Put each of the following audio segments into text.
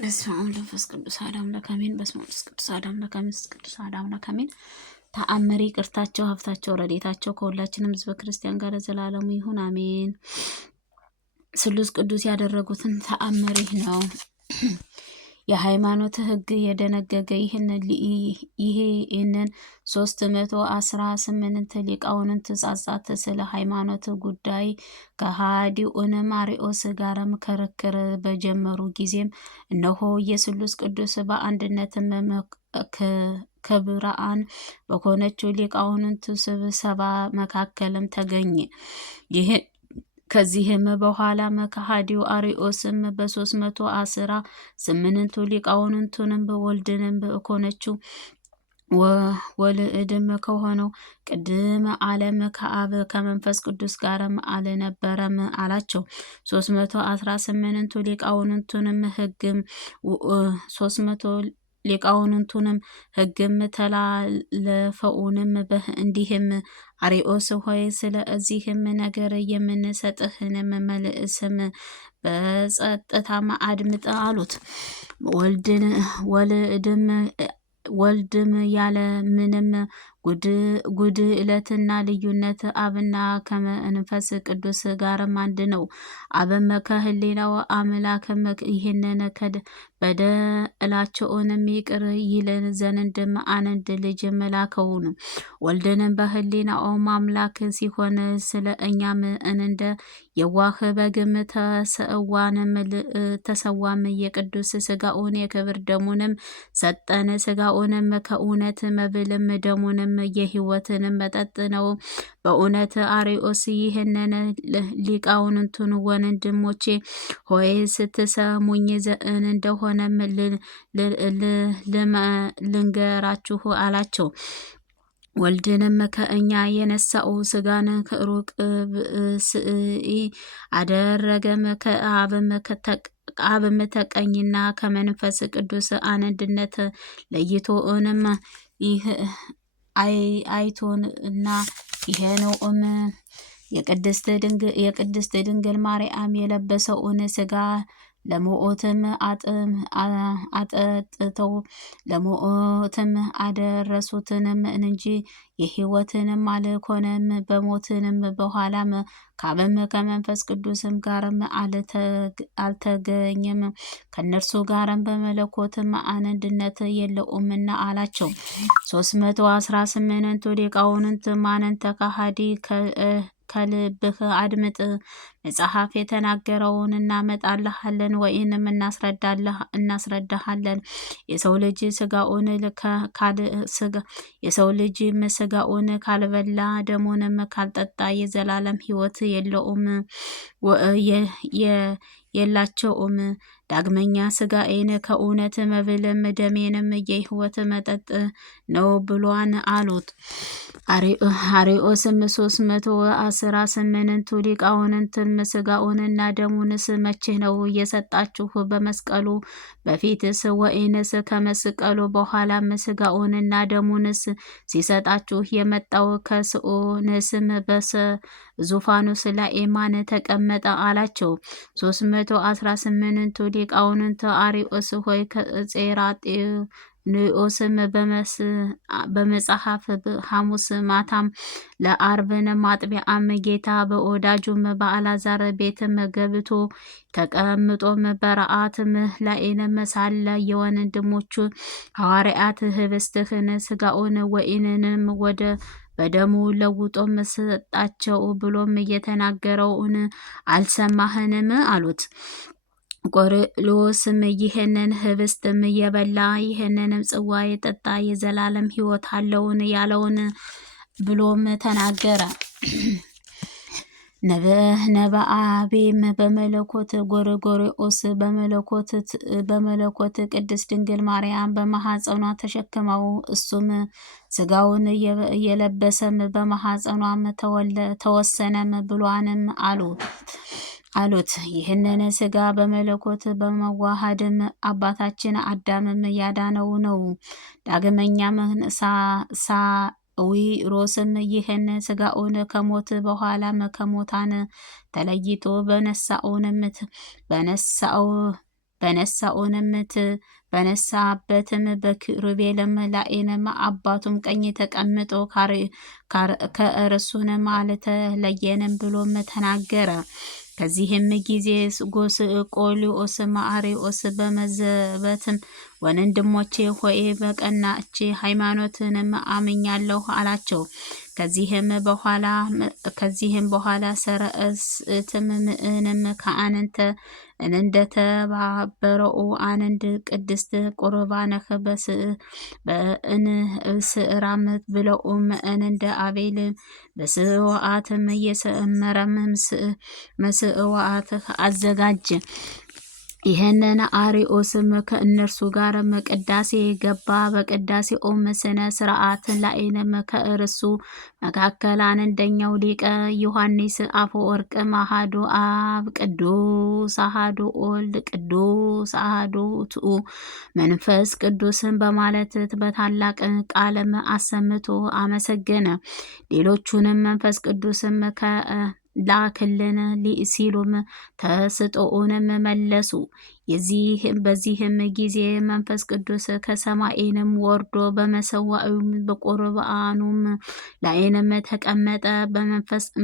በስመ አብ ወመንፈስ ቅዱስ አሐዱ አምላክ አሜን። በስመ አብ ወመንፈስ ቅዱስ አሐዱ አምላክ አሜን። ቅዱስ አሐዱ አምላክ አሜን። ተአምሪ ቅርታቸው ሀብታቸው ረድኤታቸው ከሁላችንም ሕዝበ ክርስቲያን ጋር ዘላለሙ ይሁን አሜን። ስሉስ ቅዱስ ያደረጉትን ተአምሪ ነው። የሃይማኖት ሕግ የደነገገ ይህንን 318 ሊቃውንት ትእዛዛት ስለ ሃይማኖት ጉዳይ ከሃዲውን ማርቆስ ጋርም ክርክር በጀመሩ ጊዜም እነሆ የስሉስ ቅዱስ በአንድነትም ክብራን በሆነችው ሊቃውንት ስብሰባ መካከልም ተገኘ። ከዚህም በኋላ ከሃዲው አርዮስም በ318ቱ ሊቃውንቱንም በወልድንም በኮነችው ወልድም ከሆነው ቅድመ ዓለም ከአብ ከመንፈስ ቅዱስ ጋርም አልነበረም አላቸው። 318ቱ ሊቃውንቱንም ሕግም ተላለፈውንም እንዲህም አርዮስ ሆይ ስለዚህም ነገር የምንሰጥህንም መልስም በጸጥታም አድምጥ አሉት። ወልድም ያለ ምንም ጉድለትና ልዩነት አብና ከመንፈስ ቅዱስ ጋርም አንድ ነው። አብም ከህሊናው አምላክም ይህንን በደላቸውንም ይቅር ይልን ዘንድም አንድ ልጅ ላከው። ወልድንም በህሊናውም አምላክ ሲሆን ስለ እኛም እንደ የዋህ በግም ተሰዋም የቅዱስ ስጋውን የክብር ደሙንም ሰጠን። ስጋውንም ከእውነት መብልም ደሙንም የህይወትንም መጠጥ ነው። በእውነት አርዮስ ይህንን ሊቃውንቱን ወንድሞቼ ሆይ ስትሰሙኝ ዘእን እንደሆነም ልንገራችሁ አላቸው። ወልድንም ከእኛ የነሳው ስጋን ከሩቅ ብእሲ አደረገም። ከአብም ተቀኝና ከመንፈስ ቅዱስ አንድነት ለይቶንም አይቶን እና ይሄ ነውም የቅድስት ድንግል ማርያም የለበሰውን ስጋ ለሞትም አጠጥተው ለሞትም አደረሱትንም እንጂ የህይወትንም አልኮነም። በሞትንም በኋላም ከአብም ከመንፈስ ቅዱስም ጋርም አልተገኘም። ከእነርሱ ጋርም በመለኮትም አንድነት የለውምና አላቸው። 318ቱ ሊቃውንት ማንን ተካሃዲ ከልብህ አድምጥ፣ መጽሐፍ የተናገረውን እናመጣልሃለን ወይንም እናስረዳሃለን። የሰው ልጅ ስጋውን ካልበላ ደሙንም ካልጠጣ የዘላለም ሕይወት የላቸውም። ዳግመኛ ስጋዬን ከእውነት መብልም ደሜንም የሕይወት መጠጥ ነው ብሏን አሉት። አርዮስም 318ቱ ሊቃውንትም ስጋውንና ደሙንስ መቼ ነው የሰጣችሁ? በመስቀሉ በፊትስ ወይንስ ከመስቀሉ በኋላም? ስጋውንና ደሙንስ ሲሰጣችሁ የመጣው ከስኦንስም በዙፋኑ ላይ ማን ተቀመጠ አላቸው። 318ቱ ሊቃውንት አርዮስ ሆይ ከጼራጤዎስም በመጽሐፍ ሐሙስ ማታም ለአርብን ማጥቢያም ጌታ በወዳጁም በአልዓዛር ቤትም ገብቶ ተቀምጦም በረአትም ላይንም ሳለ የወንድሞቹ ሐዋርያት ህብስትህን ስጋውን ወይንንም በደሙ ለውጦም ሰጣቸው ብሎም እየተናገረውን አልሰማህንም አሉት። ቆርሎስም ይህንን ህብስትም የበላ ይህንንም ጽዋ የጠጣ የዘላለም ሕይወት አለውን ያለውን ብሎም ተናገረ። ነብአቤም በመለኮት ጎርጎርዮስ በመለኮት ቅድስት ድንግል ማርያም በማኅፀኗ ተሸክመው እሱም ስጋውን የለበሰም በማኅፀኗም ተወሰነም ብሏንም አሉት። ይህንን ስጋ በመለኮት በመዋሃድም አባታችን አዳምም ያዳነው ነው። ዳግመኛም ዊሮስም ይህን ስጋውን ከሞት በኋላም ከሙታን ተለይቶ በነሳው በነሳበትም በኪሩቤልም ላይም አባቱም ቀኝ ተቀምጦ ከእርሱንም አልተለየንም ብሎም ተናገረ። ከዚህም ጊዜ ጎስቆሊዮስ ማርዮስ በመዘበትም ወንድሞቼ ሆይ በቀናች ሃይማኖትንም አምኛለሁ አላቸው። ከዚህም በኋላ ሰረእስትም ምእንም ከአንተ እንደተባበረው አንድ ቅድስት ቁርባነህ በእንስራም ብለውም እንደ አቤል በስዋዓትም እየሰመረም መስዋዕትህ አዘጋጀ። ይህንን አርዮስም ከእነርሱ ጋር ቅዳሴ ገባ። በቅዳሴውም ስነ ስርዓት ላይም ከእርሱ መካከል አንደኛው ሊቀ ዮሐንስ አፈወርቅ አሐዱ አብ ቅዱስ አሐዱ ወልድ ቅዱስ አሐዱ ውእቱ መንፈስ ቅዱስን በማለት በታላቅ ቃልም አሰምቶ አመሰገነ። ሌሎቹንም መንፈስ ቅዱስም ላክልን ሲሉም ተስጦውንም መለሱ። በዚህም ጊዜ መንፈስ ቅዱስ ከሰማይንም ወርዶ በመሰዋዕም በቁርባኑም ላይንም ተቀመጠ።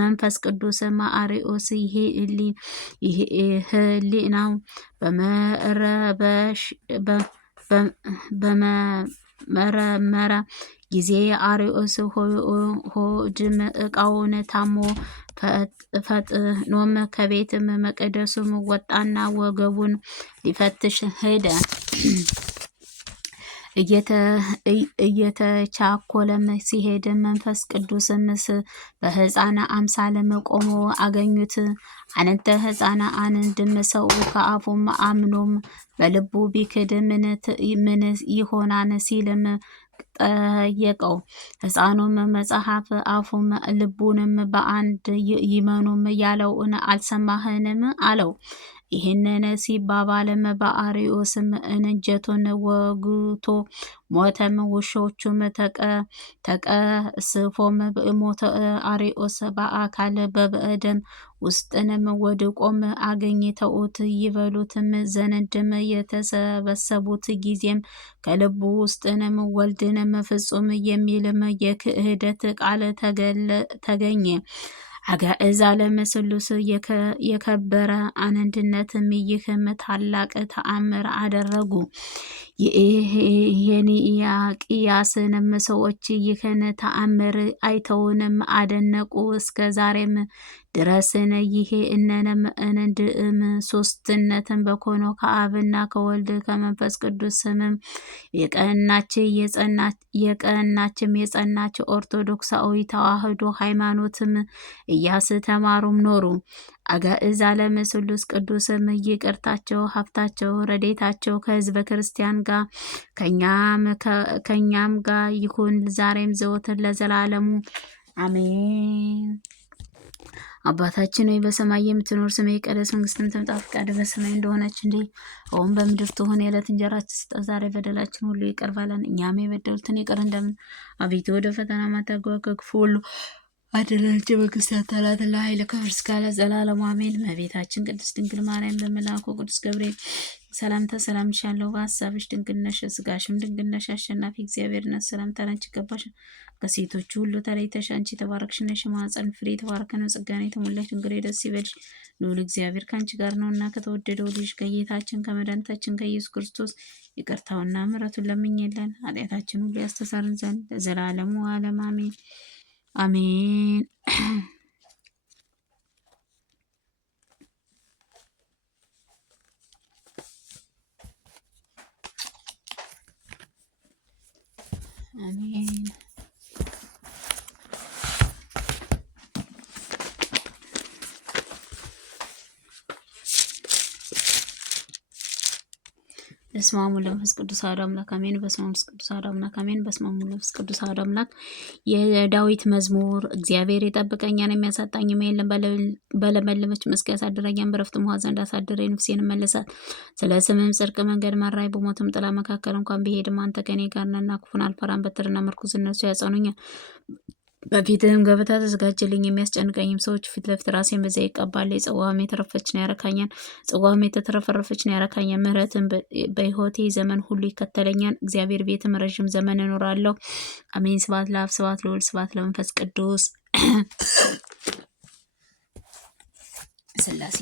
መንፈስ ቅዱስ አርዮስ ህሊናው በመረመረ ጊዜ አርዮስ ሆድም ዕቃውን ታሞ ፈጥኖም ከቤተ መቅደሱም ወጣና ወገቡን ሊፈትሽ ሄደ። እየተቻኮለም ሲሄድ መንፈስ ቅዱስም በሕፃን አምሳልም ቆሞ አገኙት። አንተ ሕፃን አንድም ሰው ከአፉም አምኖም በልቡ ቢክድ ምን ይሆናል ሲልም ጠየቀው። ሕፃኑም መጽሐፍ አፉም ልቡንም በአንድ ይመኑም ያለውን አልሰማህንም አለው። ይህንን ሲባባልም በአርዮስም እንጀቱን ወግቶ ሞተም። ውሾቹም ተቀስፎም ሞተ። አርዮስ በአካል በበደም ውስጥንም ወድቆም አገኝተውት ይበሉትም ዘንድም የተሰበሰቡት ጊዜም ከልቡ ውስጥንም ወልድንም ፍጹም የሚልም የክህደት ቃል ተገኘ። አጋዕዛለም ስሉስ የከበረ አንድነትም ይህም ታላቅ ተአምር አደረጉ። የኒያቅያስንም ሰዎች ይህን ተአምር አይተውንም አደነቁ። እስከ ዛሬም ድረስን ይሄ እነንም እንድም ሶስትነትን በኮኖ ከአብና ከወልድ ከመንፈስ ቅዱስ ስምም የቀናችም የጸናች ኦርቶዶክሳዊ ተዋህዶ ሃይማኖትም እያስተማሩም ኖሩ። አጋዕዛለም ስሉስ ቅዱስም ይቅርታቸው ሀብታቸው ረዴታቸው ከህዝበ ክርስቲያን ጋር ከኛም ጋር ይሁን ዛሬም ዘወትር ለዘላለሙ አሜን። አባታችን ሆይ በሰማይ የምትኖር ስምህ ይቀደስ፣ መንግስትህ ትምጣ፣ ፈቃድህ በሰማይ እንደሆነች እንዲሁ አሁን በምድር ትሁን። የዕለት እንጀራችንን ስጠን ዛሬ፣ በደላችን ሁሉ ይቅር በለን እኛም የበደሉትን ይቅር እንደምን። አቤቱ ወደ ፈተና አታግባን ከክፉ ሁሉ አድነን እንጂ መንግሥት ያንተ ናትና፣ ኃይል፣ ክብር፣ ምስጋና ለዘላለሙ አሜን። እመቤታችን ቅድስት ድንግል ማርያም በመልአኩ ቅዱስ ገብርኤል ሰላምታ ሰላም እልሻለሁ። በሐሳብሽ ድንግል ነሽ፣ ሥጋሽም ድንግል ነሽ። አሸናፊ እግዚአብሔር እናት ሰላምታ ላንቺ ይገባሻል። ከሴቶቹ ሁሉ ተለይተሽ አንቺ የተባረክሽ ነሽ፣ የማኅፀን ፍሬ የተባረከ ነው። ጸጋን የተሞላሽ ድንግል ደስ ይበልሽ፣ ልዑል እግዚአብሔር ከአንቺ ጋር ነውና ከተወደደው ልጅ ከጌታችን ከመድኃኒታችን ከኢየሱስ ክርስቶስ ይቅርታውና ምሕረቱን ለምኝልን ኃጢአታችን ሁሉ ያስተሰርይ ዘንድ ለዘላለሙ ዓለም አሜን አሜን። አሜን። በስመ አብ ወወልድ ወመንፈስ ቅዱስ አሐዱ አምላክ አሜን። በስመ አብ ወመንፈስ ቅዱስ አሐዱ አምላክ አሜን። በስመ አብ ወወልድ ወመንፈስ ቅዱስ አሐዱ አምላክ። የዳዊት መዝሙር። እግዚአብሔር የጠበቀኛን የሚያሳጣኝም የለም። በለመለመች መስክ ያሳድረኛል፣ በዕረፍት ውኃ ዘንድ አሳደረኝ። ነፍሴን መለሳት። ስለ ስምህም ጽድቅ መንገድ መራኝ። በሞትም ጥላ መካከል እንኳን ብሄድም አንተ ከእኔ ጋር ነህና ክፉን አልፈራም። በትርና ምርኩዝ እነርሱ ያጸኑኛል። በፊትህም ገበታ ተዘጋጀልኝ፣ የሚያስጨንቀኝም ሰዎች ፊት ለፊት ራሴን በዘይት ይቀባል። ጽዋህም የተረፈች ነው ያረካኛል፣ ጽዋህም የተትረፈረፈች ነው ያረካኛል። ምሕረትም በሕይወቴ ዘመን ሁሉ ይከተለኛል። እግዚአብሔር ቤትም ረዥም ዘመን እኖራለሁ። አሜን። ስብሐት ለአብ፣ ስብሐት ለወልድ፣ ስብሐት ለመንፈስ ቅዱስ ስላሴ